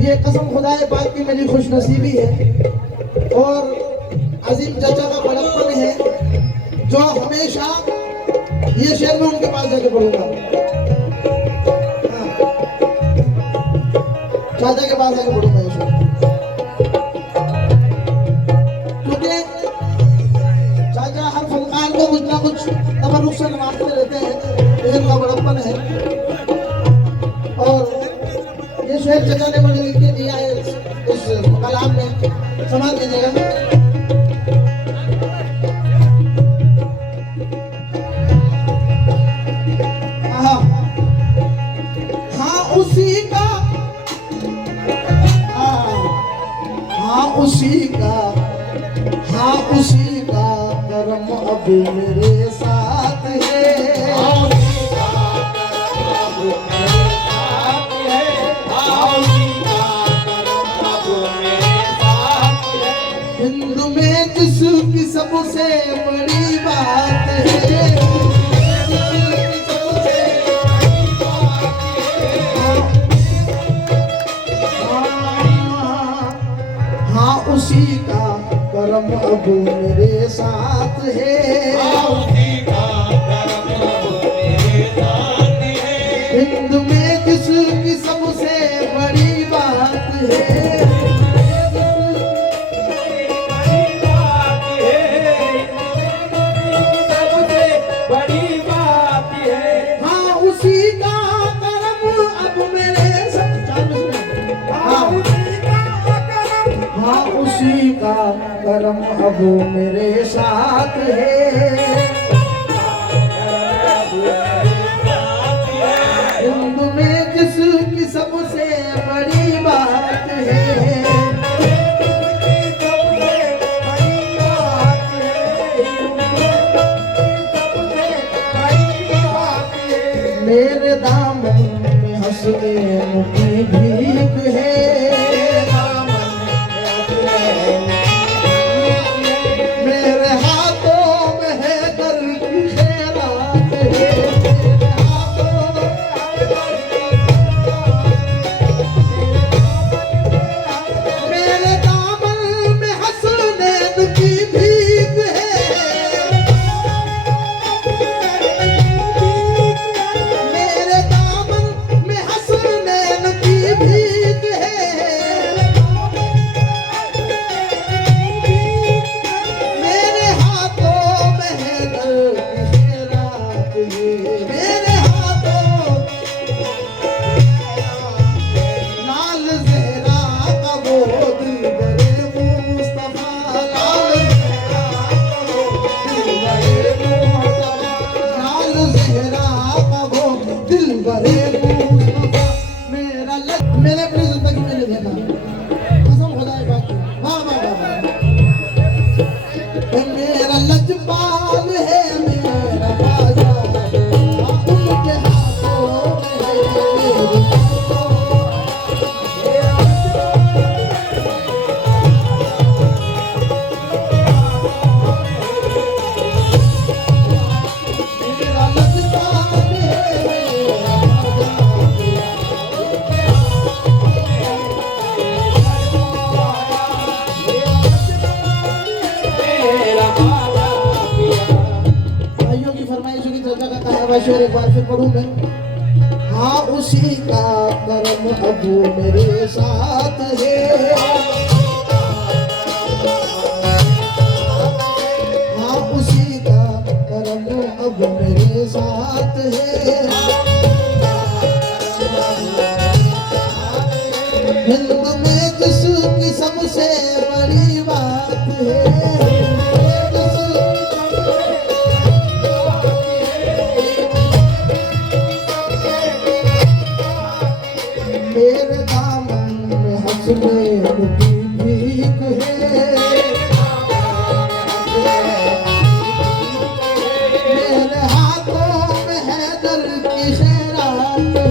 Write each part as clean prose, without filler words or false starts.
ये कसम खुदाए पाक की मेरी खुशनसीबी है और अजीम चाचा का बड़प्पन है जो हमेशा ये शेर में उनके पास जाके पढ़ूंगा। चाचा के पास जाके पढ़ूंगा ये शेर, क्योंकि चाचा हर फनकार को कुछ ना कुछ तबरुक से नवाजते रहते हैं, ये उनका बड़प्पन है। और ये शेर चाचा ने मुझे लिख के दिया है इस कलाम में, समझ लीजिएगा। उसी का करम अब मेरे साथ है, उसी का करम अब मेरे साथ है, उसी का करम अब मेरे साथ है। हिंद में जिसकी सबसे बड़ी बात है, उसी का करम अब मेरे साथ है, उसी का करम अब मेरे साथ है। हिंद में जिसकी सबसे बड़ी बात है, सबसे बड़ी बात है। हाँ उसी का करम अब मेरे साथ, हाँ उसी का करम अब मेरे साथ है। हिंद में जिसकी सबसे बड़ी बात है, मेरे दामन में हंसने की भीख है, मेरे हाथों में है कर मैं शेर एक बार फिर पढ़ूं मैं। हाँ उसी का करम अब मेरे साथ है, हाँ उसी का करम अब मेरे साथ है। हिंद में जिसकी सबसे बड़ी बात है, मेरे दामन में हंसने की भीख है, मेरे हाथों में हैदर की खैरात है,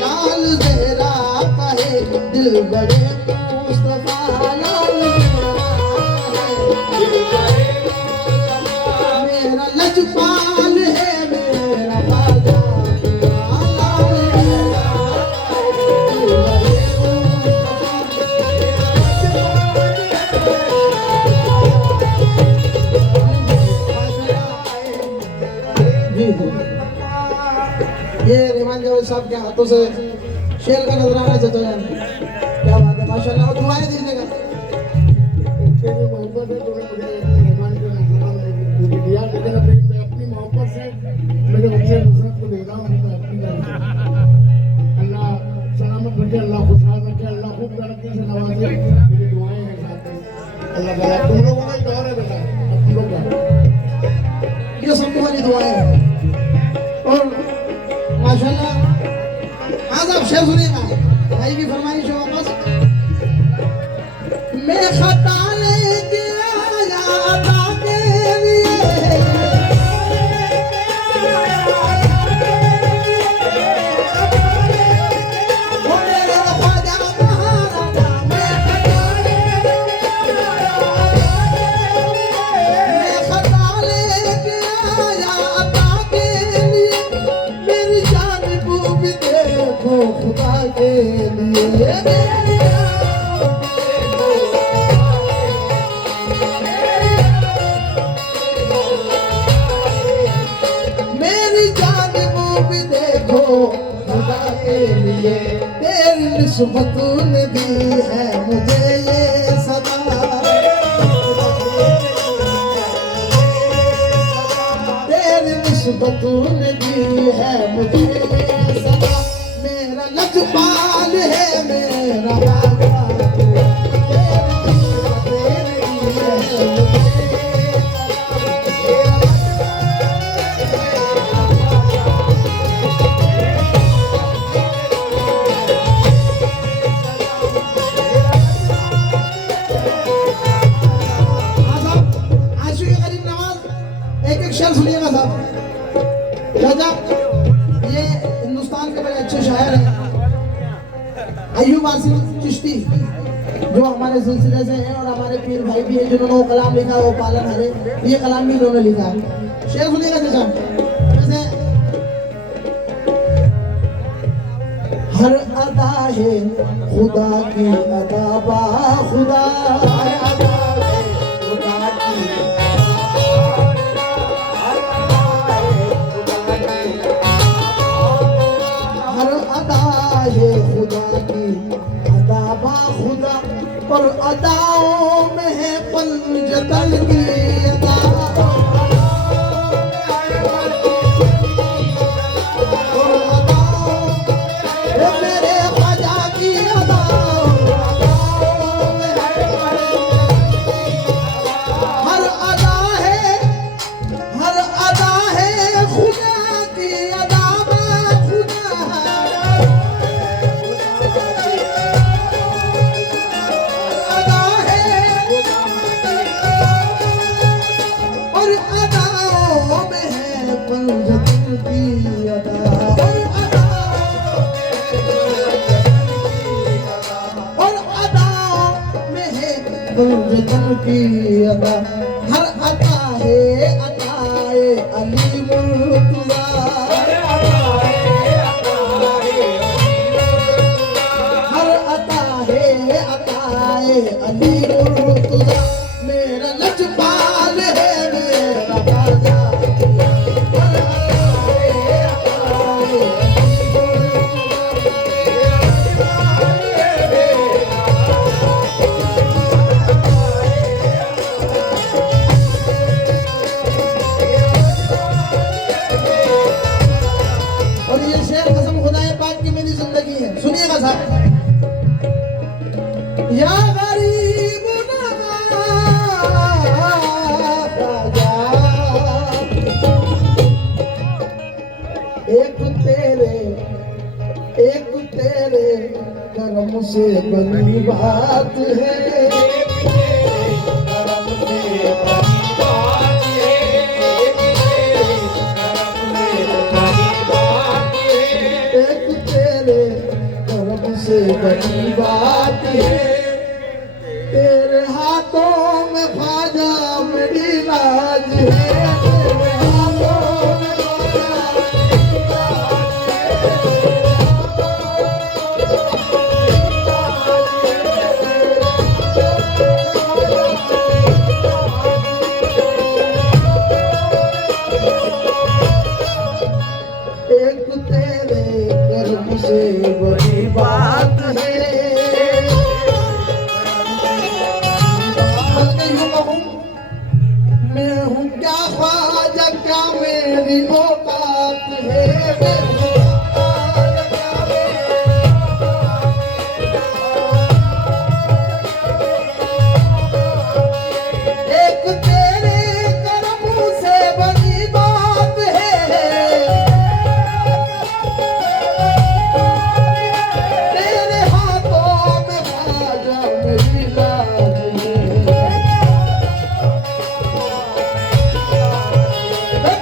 लाल ज़हरा कहे दिल बड़े मुस्तफा, लाल मेरा लजपाल है मेरा ख्वाजा, ये रहमान जावेद साहब के हाथों से शेर का नजराना चाचा जान, क्या बात है माशाल्लाह। और दुआएं दीजिएगा। तेरी मोहब्बत है तो मुझे रहमान का नजराना दिया, लेकिन अभी मैं अपनी मोहब्बत से मेरे बच्चे नुसरत को दे रहा हूँ। मैं अपनी अल्लाह सलामत रखे, अल्लाह खुशहाल रखे, अल्लाह खूब तरक्की से नवाजे। मेरी दुआएं हैं साथ में। अल्लाह ताला तुम लोगों का ही दौर है बेटा, अब तुम लोग क्या, ये सब तुम्हारी दुआएं हैं। और माशाल्लाह आज आप शेर सुनिएगा, भाई की फरमाइश है वापस। मैं खता लेके आया अता के लिए, वो मेरे ख्वाजा तुम्हारा नाम, मैं खता लेके आया अता के लिए, मेरी जानिब भी देखो खुदा के लिए, मेरी जानिब भी देखो खुदा के लिए, तेरी निस्बत ने दी है मुझे ये सदा, तेरी निस्बत ने दी है मुझे ये सदा, मेरा लजपाल है मेरा बाबा, एक एक शेर सुनिएगा साहब। राजा ये हिंदुस्तान के बड़े अच्छे शायर हैं, अय्यूब आसिम चिश्ती, जो हमारे सिलसिले से हैं और हमारे पीर भाई भी हैं, जिन्होंने वो कलाम लिखा है वो पालन हरे, ये कलाम भी इन्होंने लिखा है। शेर सुनिएगा चाचा। जैसे हर अदा है खुदा की अदा बा खुदा, है खुदा की अदा बा खुदा, पर अदाओं में है पंजतन की अदा, और अदाओं मेरे ख्वाजा की अदा, हर अदा है खुदा गुंजन की अदा हर अता है अताए अली मुर्तजा हर अता है अताए अली मुर्तजा मेरा लजपाल है मेरा राजा हर अता है अताए और ये शेर कसम खुदाए पाक की मेरी जिंदगी है सुनिएगा साहब या गरीब राजा एक तेरे कर्म से बनी बात है एक तेरे कर्म से बड़ी बात है तेरे हाथों में ख्वाजा मेरी लाज है तेरे हाथों में ख्वाजा मेरी लाज है। एक तेरे कर्म से बड़ी बात है बल्कि यूं कहूं मैं हूँ क्या ख्वाजा क्या मेरी औकात है मैं हूँ ख्वाजा, क्या मेरी एक तेरे कर्म से बड़ी बात है तेरे हाथों में ख्वाजा मेरी लाज है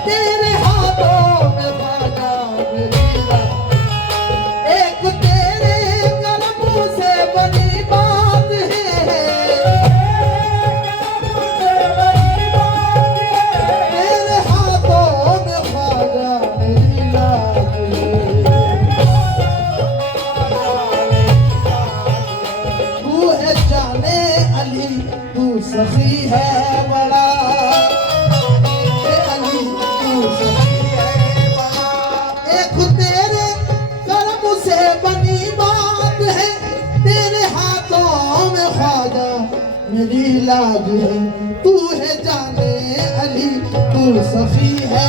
तेरे हाथों में ख्वाजा मेरी लाज एक तेरे कर्म से बड़ी बात है तेरे हाथों में ख्वाजा मेरी लाज है तू है जाने अली तू सखी है बड़ा ए अली तू सखी है बड़ा एक तेरे कर्म से बनी बात है तेरे हाथों में ख्वाजा मेरी लाज है तू है जाने अली तू सखी है